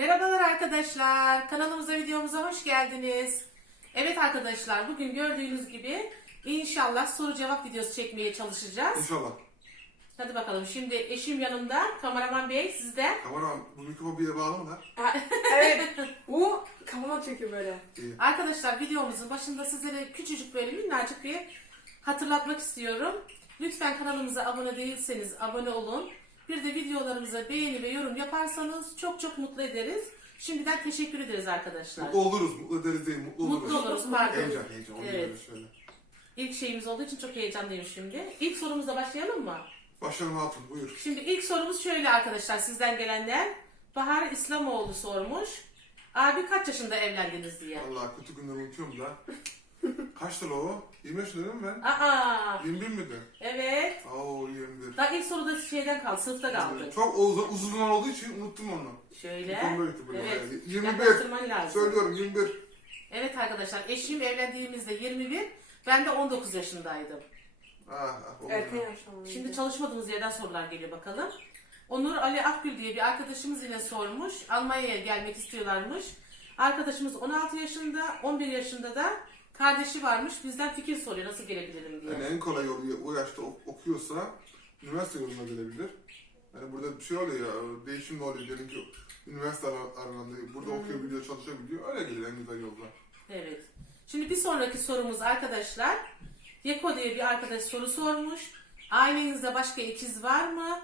Merhabalar arkadaşlar. Kanalımıza videomuza hoş geldiniz. Evet arkadaşlar bugün gördüğünüz gibi inşallah soru cevap videosu çekmeye çalışacağız. İnşallah. Hadi bakalım şimdi eşim yanımda. Kameraman bey sizde. Kameraman bu mikrofon bir yere bağlama da. Evet. Bu kafama çekiyor böyle. İyi. Arkadaşlar videomuzun başında sizlere küçücük böyle minnacık bir hatırlatmak istiyorum. Lütfen kanalımıza abone değilseniz abone olun. Bir de videolarımıza beğeni ve yorum yaparsanız çok çok mutlu ederiz. Şimdiden teşekkür ederiz arkadaşlar. Mutlu oluruz. Mutlu ederiz değil. Mutlu oluruz. Mutlu oluruz pardon. Heyecan heyecan. Onu Evet. şöyle. İlk şeyimiz olduğu için çok heyecanlıyım şimdi. İlk sorumuzla başlayalım mı? Başlayalım hatun buyur. Şimdi ilk sorumuz şöyle arkadaşlar sizden gelenler. Bahar İslamoğlu sormuş. Abi kaç yaşında evlendiniz diye. Allah kötü günleri unutuyorum da. Kaç lira o? 20 yaşında değil mi ben? Aa, 21 miydi? evet. Oo 21. Daha ilk soruda şeyden kaldı, sınıfta kaldı. Çok uzun, uzun zaman olduğu için unuttum onu. Şöyle. Gitti böyle. Evet. Yani 21. Yaklaştırman lazım. Söylüyorum 21. Evet arkadaşlar eşim evlendiğimizde 21, ben de 19 yaşındaydım. Ah, ah, oldu. Erken yaşlandı. Şimdi çalışmadığımız yerden sorular geliyor bakalım. Onur Ali Akgül diye bir arkadaşımız yine sormuş. Almanya'ya gelmek istiyorlarmış. Arkadaşımız 16 yaşında, 11 yaşında da kardeşi varmış. Bizden fikir soruyor nasıl gelebilirim diye. Yani en kolay yolu o yaşta ok- okuyorsa üniversite yoluna gelebilir. Yani burada bir şey oluyor ya, değişim de oluyor. Diyelim ki üniversite ar- aralarında burada okuyabiliyor, çalışabiliyor. Öyle gelir en güzel yolda. Evet. Şimdi bir sonraki sorumuz arkadaşlar. Yeko diye bir arkadaş soru sormuş. Ailenizde başka ikiz var mı?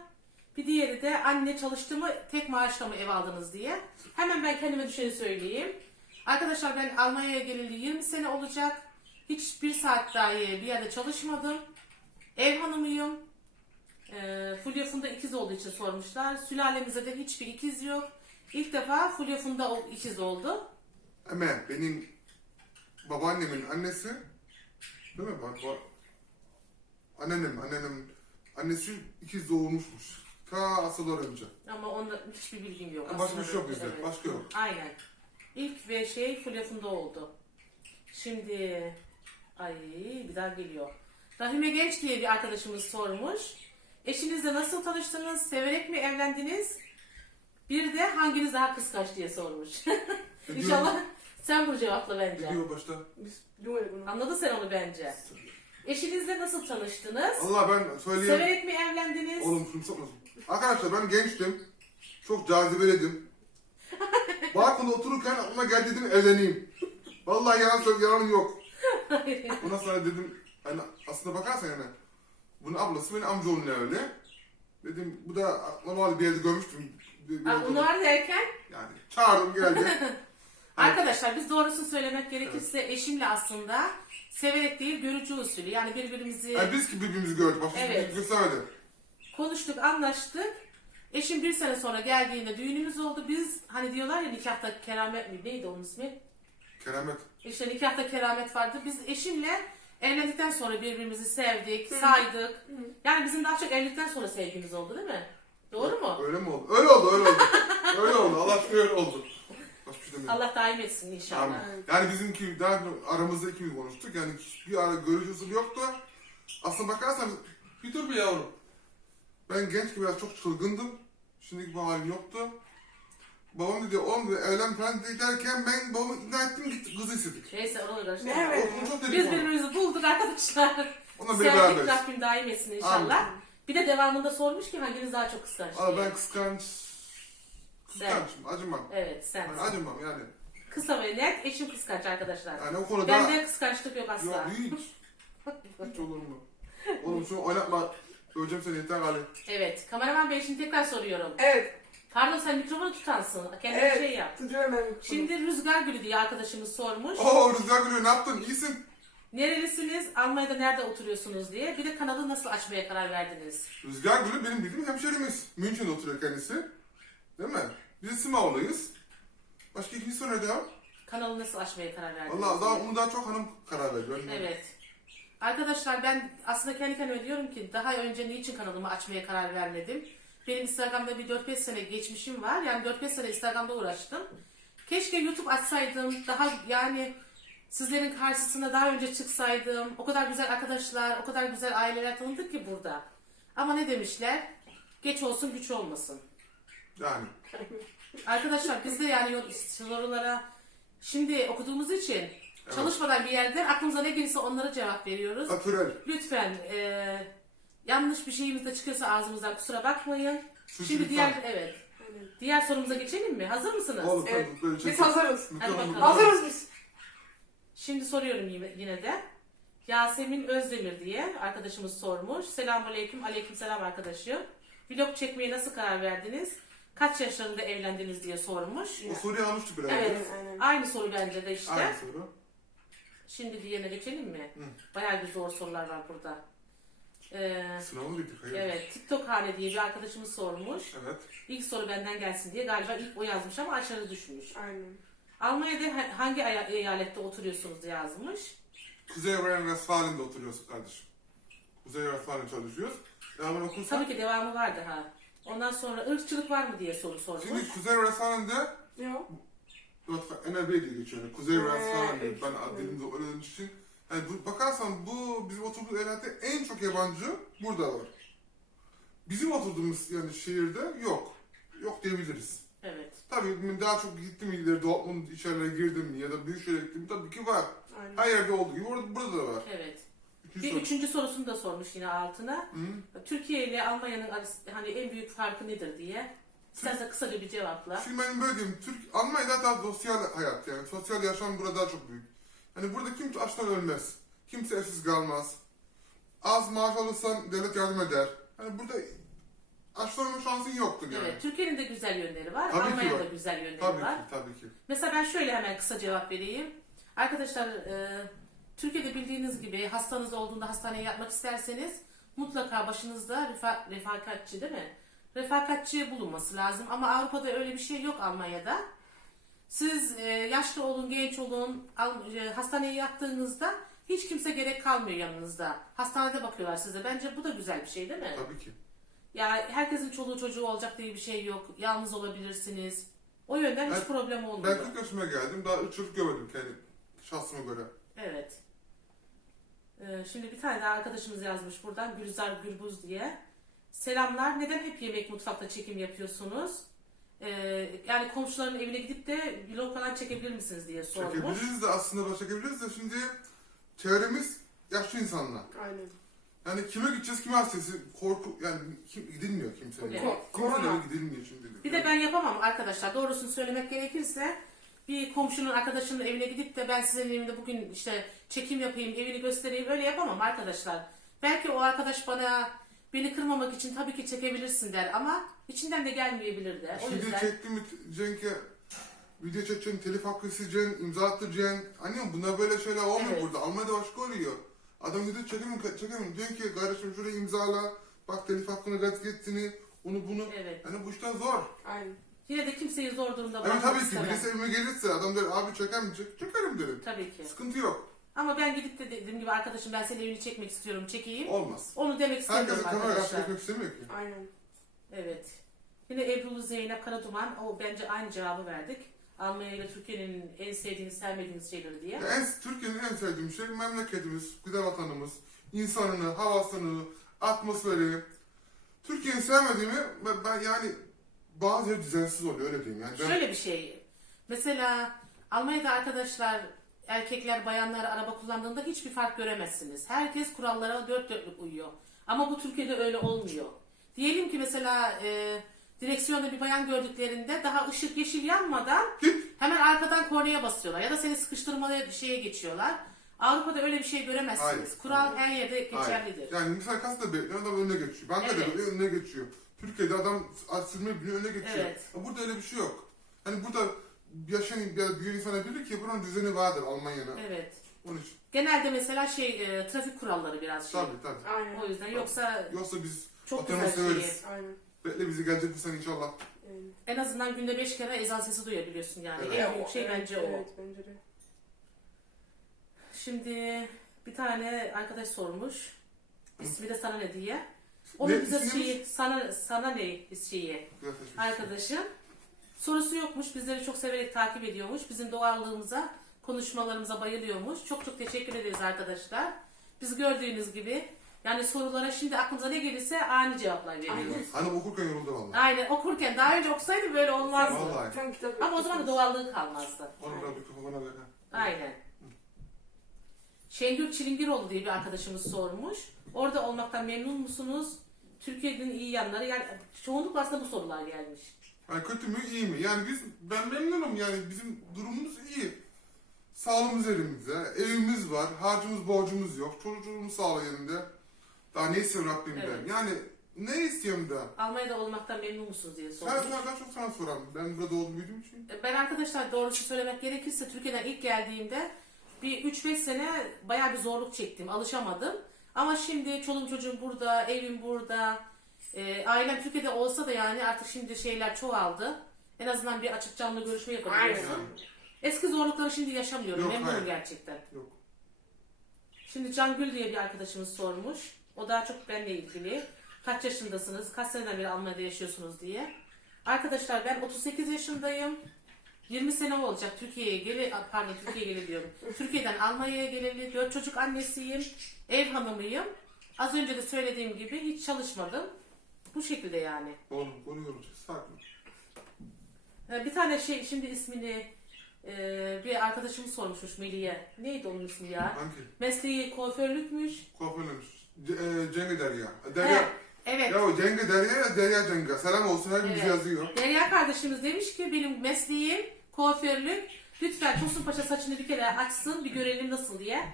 Bir diğeri de anne çalıştı mı tek maaşla mı ev aldınız diye. Hemen ben kendime düşeni söyleyeyim. Arkadaşlar ben Almanya'ya geleli 20 sene olacak. Hiçbir saat dahi bir yerde çalışmadım. Ev hanımıyım. Ee, Fulya Funda ikiz olduğu için sormuşlar. Sülalemizde de hiçbir ikiz yok. İlk defa Fulya Funda ikiz oldu. Ama benim babaannemin annesi değil mi? Bak, bak. Anneannem, anneannem annesi ikiz doğurmuşmuş. Ta asırlar önce. Ama onda hiçbir bilgim yok. Ha, başka bir şey yok bizde, başka yok. Aynen. İlk ve şey Fulya Funda oldu. Şimdi ay bir daha geliyor. Rahime Genç diye bir arkadaşımız sormuş. Eşinizle nasıl tanıştınız? Severek mi evlendiniz? Bir de hanginiz daha kıskanç diye sormuş. İnşallah sen bunu cevapla bence. diyor başta? Biz duymadık bunu. Anladın sen onu bence. Eşinizle nasıl tanıştınız? Allah ben söyleyeyim. Severek mi evlendiniz? Oğlum şunu sokmasın. Arkadaşlar ben gençtim. Çok cazibeliydim. Balkonda otururken aklıma geldi dedim evleneyim. Vallahi yalan söyle yalanım yok. Ondan sonra dedim hani aslında bakarsan yani bunun ablası benim amcaoğlum öyle. Dedim bu da normal bir yerde görmüştüm. Bir, bir Ha, Bunlar derken Yani çağırdım geldi. Arkadaşlar biz doğrusunu söylemek gerekirse eşimle aslında severek değil görücü usulü yani birbirimizi yani biz ki birbirimizi gördük. Başka Evet. evet. göstermedi. konuştuk anlaştık. Eşim bir sene sonra geldiğinde düğünümüz oldu. Biz hani diyorlar ya nikahta keramet mi neydi onun ismi? Keramet. İşte nikahta keramet vardı. Biz eşimle evlendikten sonra birbirimizi sevdik, saydık. Yani bizim daha çok evlilikten sonra sevgimiz oldu değil mi? Doğru mu? Öyle mi oldu? Öyle oldu, öyle oldu. öyle oldu. Allah aşkına öyle oldu. Başka bir şey demiyorum. Allah daim etsin inşallah. Amin. Yani bizimki daha aramızda ikimiz konuştuk. Yani hiçbir ara görücü usulü yoktu. Aslında bakarsan bir dur bir yavrum. Ben genç biraz çok çılgındım. Şimdiki bu halim yoktu. Babam dedi oğlum dedi, evlen falan dedi derken ben babamı ikna ettim gitti kızı istedik. Neyse onu Ne karıştırma. evet. O, o çok dedik Biz ona. birbirimizi bulduk arkadaşlar. Onunla biri Sevdik beraberiz. Rabbim daim etsin inşallah. Amin. Bir de devamında sormuş ki hanginiz daha çok kıskanç diye. ben kıskanç. Kıskançım, acımam. Evet sen. Ben acımam yani. Kısa ve net eşim kıskanç arkadaşlar. Yani o konuda... Bende kıskançlık yok asla. Yok hiç. Hiç olur mu? Oğlum şunu oynatma. Öleceğim seni yeter Ali. evet kameraman bey şimdi tekrar soruyorum. Evet. Pardon sen mikrofonu tutansın. Kendine Evet. şey yap. Tutuyorum ben mikrofonu. Şimdi Rüzgar Gülü diye arkadaşımız sormuş. Oo Rüzgar Gülü ne yaptın? İyisin. Nerelisiniz? Almanya'da nerede oturuyorsunuz diye. Bir de kanalı nasıl açmaya karar verdiniz? Rüzgar Gülü benim bildiğim hemşerimiz. Münch'te oturuyor kendisi. Değil mi? Biz Simavlıyız. Başka ikinci soru nerede ya? Kanalı nasıl açmaya karar verdiniz? Valla daha onu daha çok hanım karar verdi. Ben Evet. Arkadaşlar ben aslında kendi kendime diyorum ki daha önce niçin kanalımı açmaya karar vermedim? Benim Instagram'da bir 4-5 sene geçmişim var. Yani 4-5 sene Instagram'da uğraştım. Keşke YouTube açsaydım. Daha yani sizlerin karşısına daha önce çıksaydım. O kadar güzel arkadaşlar, o kadar güzel aileler tanıdık ki burada. Ama ne demişler? Geç olsun güç olmasın. Yani. Arkadaşlar biz de yani sorulara şimdi okuduğumuz için çalışmadan bir yerden aklımıza ne gelirse onlara cevap veriyoruz. Natürel. Lütfen e, yanlış bir şeyimiz de çıkıyorsa ağzımızdan kusura bakmayın. Suç Şimdi lütfen. diğer evet. Diğer sorumuza geçelim mi? Hazır mısınız? Oğlum Evet. böyle Biz çekin. hazırız. Hadi Mikrofonu- bakalım. Hazırız biz. Şimdi soruyorum yine yine de. Yasemin Özdemir diye arkadaşımız sormuş. Selamun aleyküm. Aleyküm selam arkadaşım. Vlog çekmeye nasıl karar verdiniz? Kaç yaşlarında evlendiniz diye sormuş. O soruyu almıştık biraz. Evet. Aynen, aynen. Aynı soru bence de işte. Aynı soru. Şimdi diğerine geçelim mi? Hı. Bayağı bir zor sorular var burada. Ee, Sınavı mıydık? Hayır. evet, TikTok hane diye bir arkadaşımız sormuş. Evet. İlk soru benden gelsin diye galiba ilk o yazmış ama aşağı düşmüş. Aynen. Almanya'da ha- hangi aya- eyalette oturuyorsunuz diye yazmış. Kuzey Rhine-Westfalen'de oturuyoruz kardeşim. Kuzey Rhine-Westfalen'de çalışıyoruz. Devam okursan. Tabii ki devamı vardı ha. Ondan sonra ırkçılık var mı diye soru sormuş. Şimdi Kuzey Rhine-Westfalen'de Ne o? NRB diye geçiyor. Yani Kuzey Ee, Rhine-Westfalen'de. evet. Ben dilimde öğrendiğim için. Yani bu, bakarsan bu bizim oturduğumuz eyalette en çok yabancı burada var. Bizim oturduğumuz yani şehirde yok. Yok diyebiliriz. Evet. Tabii daha çok gittim ileri Dortmund içerilere girdim mi ya da büyük şehre gittim mi tabii ki var. Aynen. Her yerde olduğu gibi orada, burada da var. Evet. Üçüncü Bir soru. üçüncü sorusunu da sormuş yine altına. Hı. Türkiye ile Almanya'nın arası, hani en büyük farkı nedir diye. İstersen kısaca bir cevapla. Şimdi benim böyle diyeyim, Türk, Almanya'da daha sosyal hayat yani sosyal yaşam burada daha çok büyük. Hani burada kimse açtan ölmez. Kimse evsiz kalmaz. Az maaş alırsan devlet yardım eder. Hani burada açtan ölme şansın yoktur yani. Evet, Türkiye'nin de güzel yönleri var. Tabii Almanya'da var. güzel yönleri Tabii var. ki, tabii ki. Mesela ben şöyle hemen kısa cevap vereyim. Arkadaşlar e, Türkiye'de bildiğiniz gibi hastanız olduğunda hastaneye yatmak isterseniz mutlaka başınızda refa, refakatçi değil mi? Refakatçi bulunması lazım ama Avrupa'da öyle bir şey yok Almanya'da. Siz e, yaşlı olun, genç olun, al- e, hastaneye yattığınızda hiç kimse gerek kalmıyor yanınızda. Hastanede bakıyorlar size. Bence bu da güzel bir şey değil mi? Tabii ki. Ya herkesin çoluğu çocuğu olacak diye bir şey yok. Yalnız olabilirsiniz. O yönden hiç Ben- problem olmuyor. Ben 40 yaşıma geldim. Daha ırkçılık görmedim kendi şahsıma göre. Evet. Ee, şimdi bir tane daha arkadaşımız yazmış buradan Gülzar Gürbuz diye. Selamlar. Neden hep yemek mutfakta çekim yapıyorsunuz? Ee, yani komşuların evine gidip de vlog falan çekebilir misiniz diye sormuş. Çekebiliriz de aslında baş çekebiliriz de şimdi çevremiz yaşlı insanlar. Aynen. Yani kime gideceğiz, kime hastası? Korku, yani kim, gidilmiyor kimsenin. Evet. Korona. gidilmiyor şimdi. Bir de ben yapamam arkadaşlar. Doğrusunu söylemek gerekirse bir komşunun arkadaşının evine gidip de ben sizin evinde bugün işte çekim yapayım, evini göstereyim öyle yapamam arkadaşlar. Belki o arkadaş bana beni kırmamak için tabii ki çekebilirsin der ama içinden de gelmeyebilir de. O Şimdi yüzden çektim mi Cenk'e video çekeceksin, telif hakkı isteyeceksin, imza attıracaksın. Annem bunlar böyle şeyler olmuyor Evet. burada. Almanya'da başka oluyor. Adam gidiyor çekemem, çekemem. Diyor ki kardeşim şurayı imzala. Bak telif hakkını red ettiğini, onu bunu. Evet. Yani bu işler zor. Aynen. yine de kimseyi zor durumda Evet bırakmak tabii ki istemem. birisi evime gelirse adam der abi çeker mi? Çek, çekerim derim. Tabii ki. Sıkıntı yok. Ama ben gidip de dediğim gibi arkadaşım ben senin evini çekmek istiyorum çekeyim. Olmaz. Onu demek istemiyorum Herkese kamera arkadaşlar. geçmek istemiyor ki. Aynen. Evet. Yine Ebru'lu Zeynep Karaduman o bence aynı cevabı verdik. Almanya ile Türkiye'nin en sevdiğiniz sevmediğiniz şeyleri diye. Ya en, Türkiye'nin en sevdiğim şey memleketimiz, güzel vatanımız, insanını, havasını, atmosferi. Türkiye'yi sevmediğimi ben, ben yani bazı yer düzensiz oluyor öyle diyeyim. Yani ben, Şöyle bir şey. Mesela Almanya'da arkadaşlar erkekler bayanlar araba kullandığında hiçbir fark göremezsiniz. Herkes kurallara dört dörtlük uyuyor. Ama bu Türkiye'de öyle olmuyor. Diyelim ki mesela e, direksiyonda bir bayan gördüklerinde daha ışık yeşil yanmadan hemen arkadan kornaya basıyorlar ya da seni sıkıştırmalı şeye geçiyorlar. Avrupa'da öyle bir şey göremezsiniz. Hayır, Kural hayır. her yerde Hayır. geçerlidir. Yani mesela kasada bekliyor adam önüne geçiyor. Bankada Evet. bekliyor önüne geçiyor. Türkiye'de adam sürme biniyor önüne geçiyor. Evet. Ama Burada öyle bir şey yok. Hani burada yaşayan ya büyük insana bilir ki buranın düzeni vardır Almanya'nın. Evet. Onun için. Genelde mesela şey e, trafik kuralları biraz şey. Tabii tabii. Aynen. O yüzden yoksa Yoksa biz çok vatanı güzel severiz. şey. Aynen. Bekle bizi gelecek bir sene inşallah. Aynen. En azından günde beş kere ezan sesi duyabiliyorsun yani. Evet. En büyük şey Evet, bence o. Evet bence de. Şimdi bir tane arkadaş sormuş. İsmi de sana ne diye. Onun Ne bize ismiymiş? şeyi, sana, sana ne şeyi Güzel ederim. Sorusu yokmuş. Bizleri çok severek takip ediyormuş. Bizim doğallığımıza, konuşmalarımıza bayılıyormuş. Çok çok teşekkür ederiz arkadaşlar. Biz gördüğünüz gibi Yani sorulara şimdi aklınıza ne gelirse ani cevaplar veriyoruz. Hani okurken yoruldu vallahi. Aynen okurken daha önce okusaydı böyle olmazdı. Vallahi. Sen kitap Ama o zaman da doğallığı kalmazdı. Onu biraz bir kafama ver. Aynen. Şengül Çilingiroğlu diye bir arkadaşımız sormuş. Orada olmaktan memnun musunuz? Türkiye'nin iyi yanları yani çoğunlukla aslında bu sorular gelmiş. Yani kötü mü iyi mi? Yani biz ben memnunum yani bizim durumumuz iyi. Sağlığımız elimizde, evimiz var, harcımız borcumuz yok, çocuğumuz sağlığı yerinde. Daha ne istiyorum Rabbimden? Evet. Yani ne istiyorum da? Almanya'da olmaktan memnun musunuz diye sormuş. Sen sen çok sana soran. Ben burada doğdum büyüdüğüm için. Ben arkadaşlar doğrusu söylemek gerekirse Türkiye'den ilk geldiğimde bir 3-5 sene bayağı bir zorluk çektim. Alışamadım. Ama şimdi çoluğum çocuğum burada, evim burada. Ee, ailem Türkiye'de olsa da yani artık şimdi şeyler çoğaldı. En azından bir açık canlı görüşme yapabiliyorsun. Yani, Eski zorlukları şimdi yaşamıyorum. Yok, Memnunum hayır. gerçekten. yok. Şimdi Can Gül diye bir arkadaşımız sormuş. O daha çok benimle ilgili. Kaç yaşındasınız? Kaç seneden beri Almanya'da yaşıyorsunuz diye. Arkadaşlar ben 38 yaşındayım. 20 sene olacak Türkiye'ye geli pardon Türkiye'ye geli diyorum. Türkiye'den Almanya'ya geleli 4 çocuk annesiyim. Ev hanımıyım. Az önce de söylediğim gibi hiç çalışmadım. Bu şekilde yani. Oğlum koruyoruz. Sakin. Ee, Bir tane şey şimdi ismini e, bir arkadaşımız sormuşmuş Melih'e. Neydi onun ismi ya? Hangi? Mesleği kuaförlükmüş. Kuaförümüz. C- e, Cengi Derya. He, Derya. evet. Ya o Cengi Derya ya Derya Cengi. Selam olsun hepimiz Evet. yazıyor. Derya kardeşimiz demiş ki benim mesleğim kuaförlük. Lütfen Tosun Paşa saçını bir kere açsın bir görelim nasıl diye.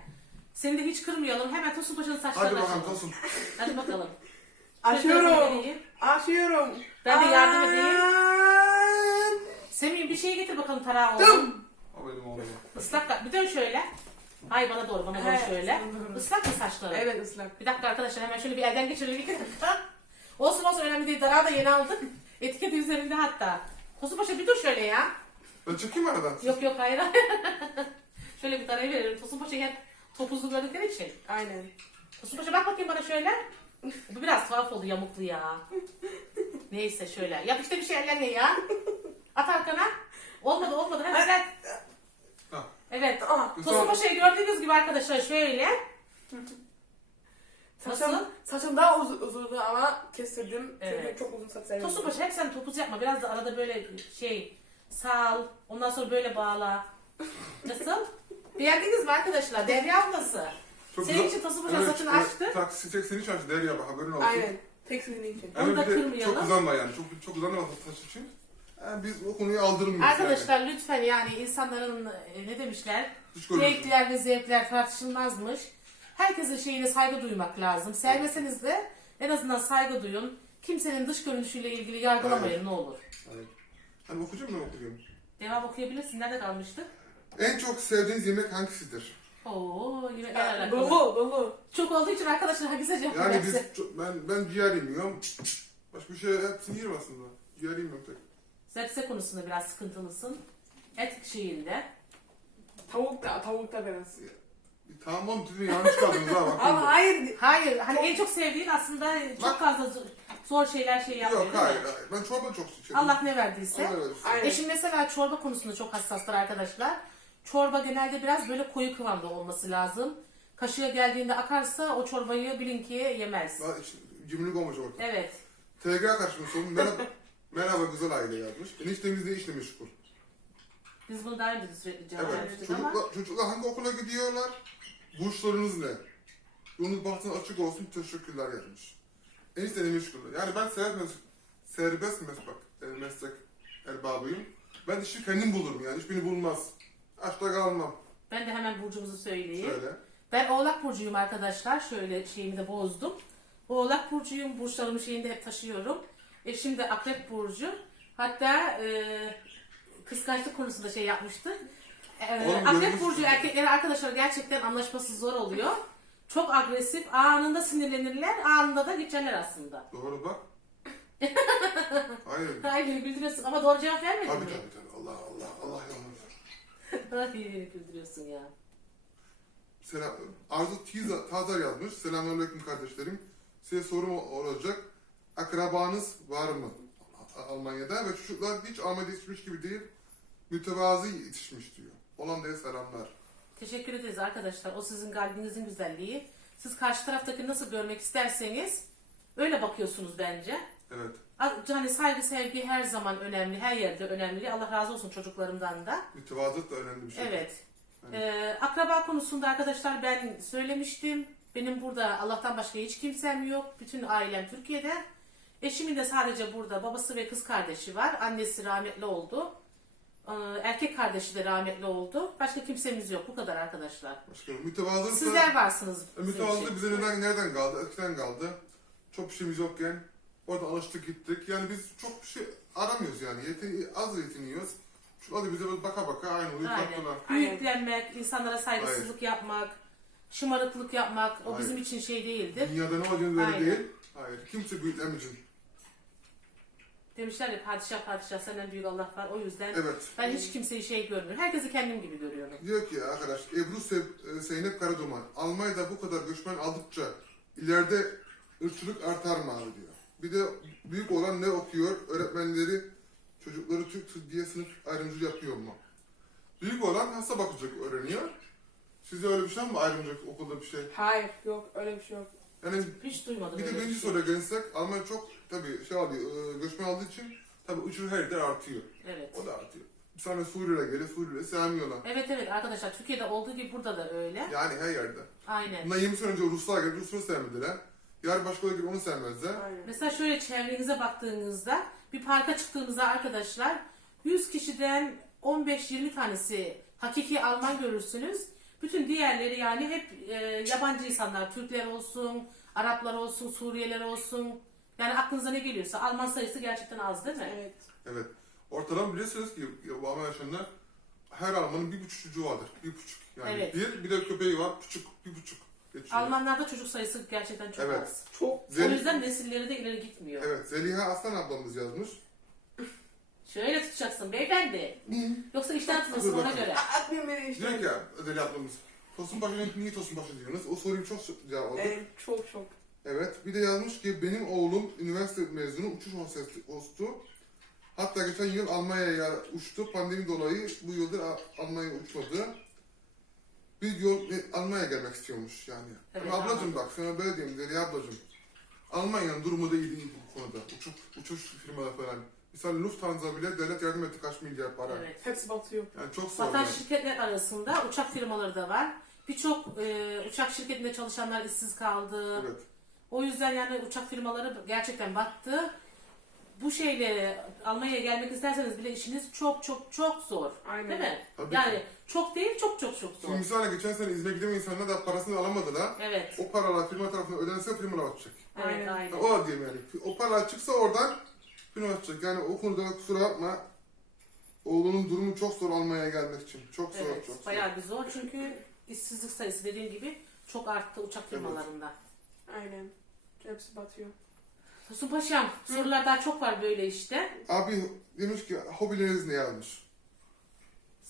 Seni de hiç kırmayalım. Hemen Tosun Paşa'nın Hadi saçlarını bakalım açalım. Tosun. Hadi bakalım. Açıyorum. vereyim. Açıyorum. Ben de yardım edeyim. Semih bir şey getir bakalım tarağı oğlum. Dım. O benim oğlum. Islak Bir dön şöyle. Ay bana doğru bana doğru Evet, şöyle. doğru. Islak mı saçları? Evet ıslak. Bir dakika arkadaşlar hemen şöyle bir elden geçirelim. olsun olsun önemli değil. Darağı da yeni aldık. Etiketi üzerinde hatta. Tosun Paşa bir dur şöyle ya. Ben çekeyim mi aradan? Yok yok hayır. şöyle bir tarayı verelim. Tosun Paşa hep topuzlu gördükleri için. Aynen. Tosun Paşa bak bakayım bana şöyle. Bu biraz tuhaf oldu yamuklu ya. Neyse şöyle. Yap işte bir şey ellerine ya. At arkana. Olmadı olmadı. Hadi sen. Ha. Evet. Aa, Tosun Paşa'yı gördüğünüz gibi arkadaşlar şöyle. Nasıl? Saçım, saçım daha uz uzundu ama kestirdim. Evet. Çünkü çok uzun saç sevmiyorum. Tosun Paşa hep sen topuz yapma. Biraz da arada böyle şey sal. Ondan sonra böyle bağla. Nasıl? Beğendiniz mi arkadaşlar? Derya ablası. Çok Senin için Tosun Paşa saçını açtı. Taksi 83 açtı Derya bak haberin olsun. Aynen. Tek sizin için. Onu da bir de kırmayalım. Çok uzanma yani. Çok çok uzanma saç için. Yani biz o konuyu aldırmıyoruz Arkadaşlar yani. lütfen yani insanların e, ne demişler? Zevkler ve zevkler tartışılmazmış. Herkesin şeyine saygı duymak lazım. Sevmeseniz de en azından saygı duyun. Kimsenin dış görünüşüyle ilgili yargılamayın Evet. ne olur. Evet. Hani okuyacağım mı okuyayım? Devam okuyabilirsin. Nerede kalmıştık? En çok sevdiğiniz yemek hangisidir? Oo, yemekler alakalı. Dolu dolu. Çok olduğu için arkadaşlar hangisi cevap Yani versin? biz çok- ben ben ciğer yemiyorum. Başka bir şey hepsini yerim aslında. Ciğer yemiyorum tek. Sebze konusunda biraz sıkıntılısın. Et şeyinde. Tavuk da tavuk da biraz. Tamam dedim yanlış kaldınız ha bak. Ama hayır. Hayır, hani en çok sevdiğin aslında çok Bak. fazla zor, zor şeyler şey yapmıyor. Yok değil mi? hayır, hayır. Ben çorba çok içerim. Allah ne verdiyse. Allah versin. Aynen. Eşim mesela çorba konusunda çok hassastır arkadaşlar. Çorba genelde biraz böyle koyu kıvamda olması lazım. Kaşığa geldiğinde akarsa o çorbayı bilin ki yemez. Daha iç- Cimrilik olmuş orada. Evet. TG karşıma sorun. Merhaba, merhaba güzel aile yazmış. Eniştemiz de işle meşgul. Biz bunu daha önce de sürekli cevap Evet. vermiştik ama Çocuklar, çocuklar hangi okula gidiyorlar? Burçlarınız ne? Yolunuz bahtınız açık olsun. Teşekkürler yazmış. Enişte de meşgul. Yani ben serbest, serbest meslek, e, meslek erbabıyım. Ben işi kendim bulurum yani. Hiç beni bulmaz. Açta kalmam. ben de hemen burcumuzu söyleyeyim. Şöyle. Ben Oğlak Burcu'yum arkadaşlar. Şöyle şeyimi de bozdum. Oğlak Burcu'yum. Burçlarımı şeyinde hep taşıyorum. Eşim de Akrep Burcu. Hatta e, kıskançlık konusunda şey yapmıştı. E, Oğlum, Akrep görmüşsün. Burcu erkekleri arkadaşlar gerçekten anlaşması zor oluyor. Çok agresif. Anında sinirlenirler. Anında da geçerler aslında. Doğru bak. Hayır. Hayır güldürüyorsun ama doğru cevap vermedin Tabii mi? tabii tabii. Allah Allah Allah güldürüyorsun ya. Selam. Arzu Tiza, Tazar yazmış. Selamünaleyküm kardeşlerim. Size sorum olacak. Akrabanız var mı Almanya'da? Ve çocuklar hiç Almanya'da yetişmiş gibi değil. Mütevazı yetişmiş diyor. Hollanda'ya selamlar. Teşekkür ederiz arkadaşlar. O sizin kalbinizin güzelliği. Siz karşı taraftaki nasıl görmek isterseniz öyle bakıyorsunuz bence. Evet. Hani saygı, sevgi her zaman önemli, her yerde önemli. Allah razı olsun çocuklarımdan da. Mütevazılık da önemli bir şey. Evet. Ee, akraba konusunda arkadaşlar ben söylemiştim. Benim burada Allah'tan başka hiç kimsem yok. Bütün ailem Türkiye'de. Eşimin de sadece burada babası ve kız kardeşi var. Annesi rahmetli oldu. Ee, erkek kardeşi de rahmetli oldu. Başka kimsemiz yok. Bu kadar arkadaşlar. Başka mütevazılık da... Sizler varsınız. E, için. bize neden, nereden kaldı? Eskiden kaldı. Çok bir şeyimiz yokken oradan alıştık gittik. Yani biz çok bir şey aramıyoruz yani. Yeti, az yetiniyoruz. Şu hadi bize böyle baka baka aynı uyup Aynen. baktılar. Büyüklenmek, insanlara saygısızlık yapmak, şımarıklık yapmak o Hayır. bizim için şey değildir. Dünyada ne olacağını böyle Aynen. değil. Hayır. Kimse büyüklemeyecek. Demişler ya padişah padişah senden büyük Allah var. O yüzden Evet. ben hiç kimseyi şey görmüyorum. Herkesi kendim gibi görüyorum. Diyor ki arkadaş Ebru Sev- e, Zeynep Karaduman Almanya'da bu kadar göçmen aldıkça ileride ırkçılık artar mı abi diyor. Bir de büyük olan ne okuyor? Öğretmenleri çocukları Türk diye sınıf ayrımcılığı yapıyor mu? Büyük olan hasta bakacak öğreniyor. Sizde öyle bir şey mı ayrımcılık okulda bir şey? Hayır yok öyle bir şey yok. Yani Hiç duymadım bir de öyle birinci şey. soruya gelirsek Almanya çok tabii şey alıyor, e, göçmen aldığı için tabii uçur her yerde artıyor. Evet. O da artıyor. Bir tane Suriyeli geliyor, Suriyeli sevmiyorlar. Evet evet arkadaşlar Türkiye'de olduğu gibi burada da öyle. Yani her yerde. Aynen. Bundan 20 sene önce Ruslar geldi, Rusları sevmediler. Yarın başkaları gelip onu sevmezler. Aynen. Mesela şöyle çevrenize baktığınızda bir parka çıktığınızda arkadaşlar 100 kişiden 15-20 tanesi hakiki Alman görürsünüz. Bütün diğerleri yani hep e, yabancı insanlar. Türkler olsun, Araplar olsun, Suriyeliler olsun. Yani aklınıza ne geliyorsa Alman sayısı gerçekten az değil mi? Evet. Evet. Ortalama biliyorsunuz ki bu Alman yaşamında her Almanın bir buçuk çocuğu vardır. Bir buçuk. Yani Evet. bir, bir de köpeği var. Buçuk, bir buçuk. Geçiyor. Almanlarda çocuk sayısı gerçekten çok Evet. az. Çok O Zel- yüzden nesilleri de ileri gitmiyor. Evet. Zeliha Aslan ablamız yazmış. Şöyle tutacaksın beyefendi. Yoksa işten atmasın ona göre. atmayın beni Diyor işte. ki Zeliha ablamız. Tosun Paşa'nın niye Tosun Paşa diyorsunuz? O soruyu çok cevap aldık. Evet. Evet çok çok. Bir de yazmış ki benim oğlum üniversite mezunu uçuş hostesi- hostu. Hatta geçen yıl Almanya'ya uçtu. Pandemi dolayı bu yıldır A- Almanya'ya uçmadı. Bir yol Almanya'ya gelmek istiyormuş yani. Evet, Ama ablacım anladım. bak sana böyle diyeyim Zeliha ablacım. Almanya'nın durumu da iyi değil bu konuda. Uçuş, uçuş firmaları falan. Misal Lufthansa bile devlet yardım etti kaç milyar para. Evet. Hepsi batıyor. Yani çok zor. Vatan yani. şirketler arasında uçak firmaları da var. Birçok e, uçak şirketinde çalışanlar işsiz kaldı. Evet. O yüzden yani uçak firmaları gerçekten battı. Bu şeyle Almanya'ya gelmek isterseniz bile işiniz çok çok çok zor. Aynen. Değil mi? Tabii yani ki. Çok değil çok çok çok zor. Şimdi misal geçen sene İzmir'e giden insanlar da parasını alamadılar. Evet. O paralar firma tarafından ödense firmalar atacak. Evet Aynen. aynen. O da diyeyim yani. O para çıksa oradan firma atacak. Yani o konuda kusura bakma. Oğlunun durumu çok zor Almanya'ya gelmek için. Çok zor, Evet. çok zor. Bayağı bir zor çünkü işsizlik sayısı dediğim gibi çok arttı uçak firmalarında. Aynen. Hepsi batıyor. Tosun Paşam sorular daha çok var böyle işte. Abi demiş ki hobileriniz ne yazmış?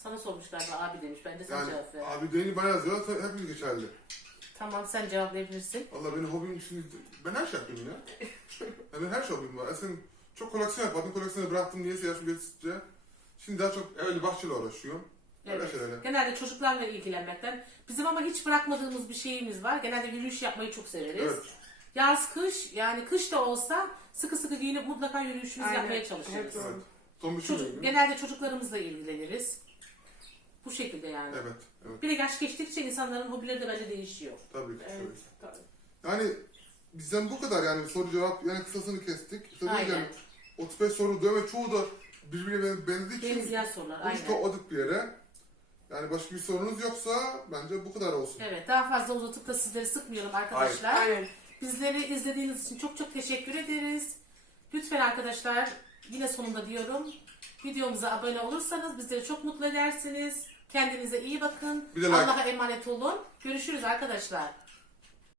Sana sormuş galiba abi demiş. Ben de sen Yani cevap ver. abi deyince bana yazıyor. Hepimiz geçerli. Tamam sen cevaplayabilirsin. Valla benim hobim şimdi ben her şey yapıyorum ya. benim her şey hobim var. Eskiden çok koleksiyon yapardım. Koleksiyonu bıraktım niyeyse yaşım geçtikçe. Şimdi daha çok evli bahçeyle uğraşıyorum. Öyle Evet. şeylerle. Genelde çocuklarla ilgilenmekten. Bizim ama hiç bırakmadığımız bir şeyimiz var. Genelde yürüyüş yapmayı çok severiz. Evet. Yaz, kış yani kış da olsa sıkı sıkı giyinip mutlaka yürüyüşümüzü Aynen. yapmaya çalışırız. Evet. Bir şey Çocuk, genelde çocuklarımızla ilgileniriz. Bu şekilde yani. Evet. Evet. Bir de yaş geçtikçe insanların hobileri de bence değişiyor. Tabii ki. Evet. tabii. Tabii. Yani bizden bu kadar yani soru cevap yani kısasını kestik. Tabii Aynen. yani 35 soru diyor ve çoğu da birbirine benzediği için Benzeyen sorular aynen. topladık bir yere. Yani başka bir sorunuz yoksa bence bu kadar olsun. Evet daha fazla uzatıp da sizleri sıkmıyorum arkadaşlar. Aynen. Bizleri izlediğiniz için çok çok teşekkür ederiz. Lütfen arkadaşlar yine sonunda diyorum videomuza abone olursanız bizleri çok mutlu edersiniz. Kendinize iyi bakın. Bir de like. Allah'a emanet olun. Görüşürüz arkadaşlar.